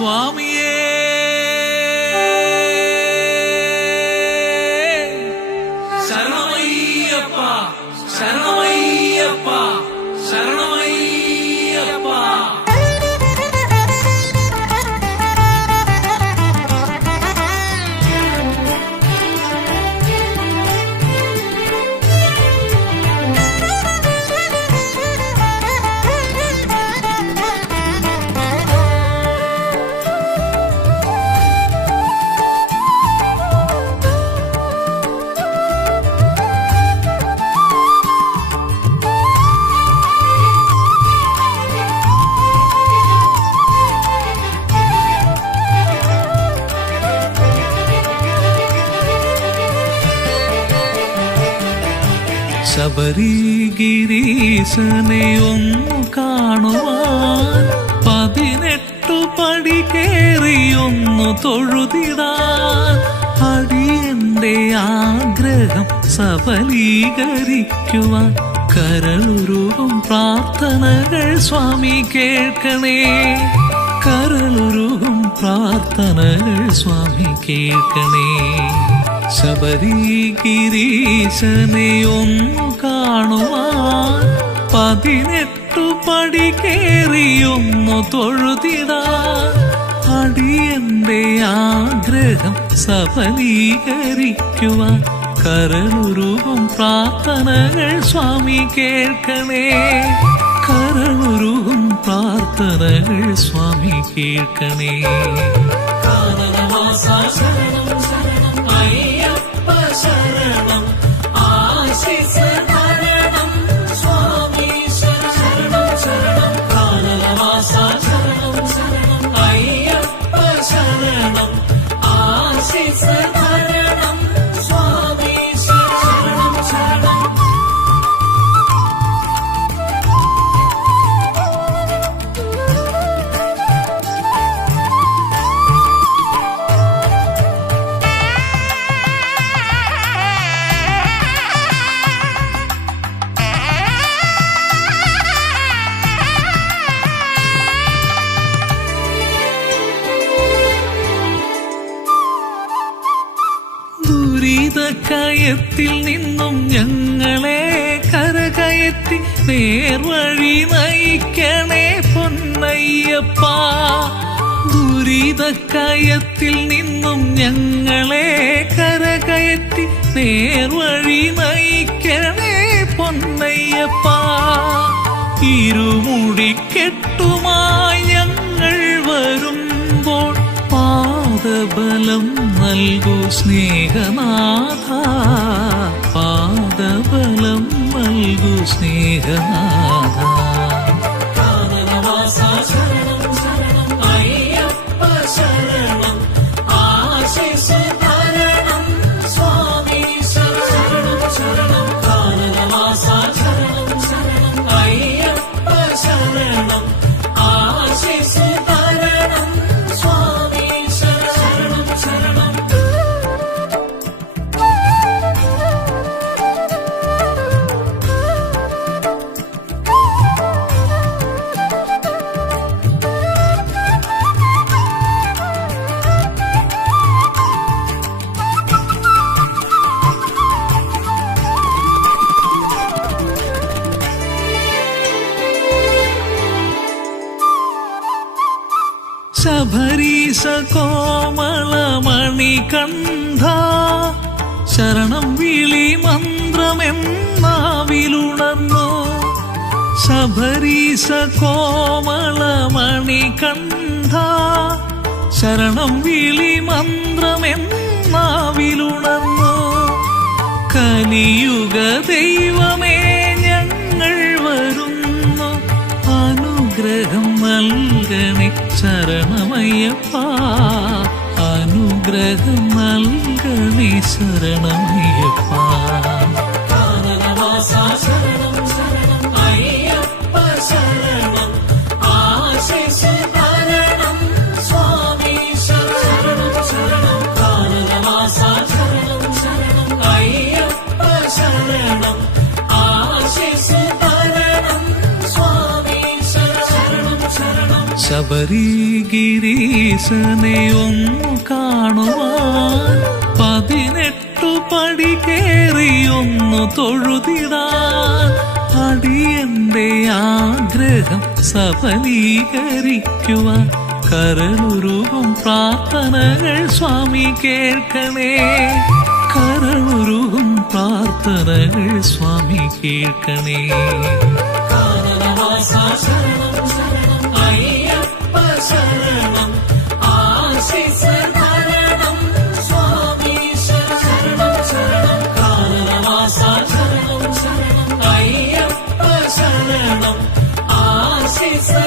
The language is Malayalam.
സ്വാമിയേ ശരണമയ്യപ്പ ശരണമയ്യപ്പ ശരണമയ്യപ്പ. ശബരിഗിരീശനെ ഒന്നു കാണുവാൻ 18 പടി കേറിയൊന്നു തൊഴുതിടാൻ അടിയന്റെ ആഗ്രഹം സഫലീകരിക്കുവാൻ കരളുരുകും പ്രാർത്ഥനകൾ സ്വാമി കേൾക്കണേ. കരളുരുകും പ്രാർത്ഥനകൾ സ്വാമി കേൾക്കണേ. ശബരിഗിരീശനെ ഒന്നു കാണുവാൻ 18 പടി കേറിയൊന്നു തൊഴുതിടാൻ അടിയന്റെ ആഗ്രഹം സഫലീകരിക്കുവാൻ കരളുരുകും പ്രാർത്ഥനകൾ സ്വാമി കേൾക്കണേ. കരളുരുകും പ്രാർത്ഥനകൾ സ്വാമി കേൾക്കണേ. കാനനവാസ ശരണം ശരണം അയ്യപ്പ ശരണം ആശിസ് തരണം സ്വാമി ശരണം ശരണം. കാനനവാസ ശരണം ശരണം അയ്യപ്പ ശരണം ആശിസ് തരണം സ്വാമി ശരണം ശരണം. ദുരിതക്കയത്തിൽ നിന്നും ഞങ്ങളെ കരകയറ്റി നേർവഴി നയിക്കണേ പൊന്നയ്യപ്പ. ദുരിതക്കയത്തിൽ നിന്നും ഞങ്ങളെ കരകയറ്റി നേർവഴി നയിക്കണേ പൊന്നയ്യപ്പ. ഇരുമുടിക്കെട്ടുമായി ഞങ്ങൾ വരുമ്പോൾ പാദബലം നൽകൂ സ്നേഹനാഥ. പാദബലം നൽകൂ സ്നേഹനാഥ. കാനനവാസ ശരണം ശരണം അയ്യപ്പ ശരണം ആശിസ് തരണം സ്വാമി ശരണം ശരണം. കാനനവാസ ശരണം ശരണം അയ്യപ്പ ശരണം ആശിസ് തരണം സ്വാമി ശരണം ശരണം. ശബരീശ കോമളമണികണ്ഠ ശരണം വിളി മന്ത്രമെന്നാവിലുണർന്നു. ശബരീശ കോമളമണികണ്ഠ ശരണം വിളി മന്ത്രമെന്നാവിലുണർന്നു. കലിയുഗ ദൈവമേ ഞങ്ങൾ വരുന്നു അനുഗ്രഹം നൽകണേ ശരണമയ്യപ്പ. അനുഗ്രഹം നൽകണേ ശരണമയ്യപ്പ. കാനനവാസ ശരണം ശരണം അയ്യപ്പ ശരണം ആശിസ് തരണം സ്വാമി ശരണം ശരണം. കാനനവാസ ശരണം ശരണം അയ്യപ്പ ശരണം ആശിസ് തരണം സ്വാമി ശരണം ശരണം. ശബരിഗിരീശനെ ഒന്നു കാണുവാൻ 18 പടി കേറി ഒന്നു തൊഴുതിടാൻ അടിയന്റെ ആഗ്രഹം സഫലീകരിക്കുവാൻ കരളുരുകും പ്രാർത്ഥനകൾ സ്വാമി കേൾക്കണേ. കരളുരുകും പ്രാർത്ഥനകൾ സ്വാമി കേൾക്കണേ. കാനനവാസ ശരണം ശരണം അയ്യപ്പ ശരണം ആശീസ് തരണം സ്വാമി ശരണം ശരണം കാനനവാസ ശരണം ശരണം അയ്യപ്പ ശരണം ആശീസ്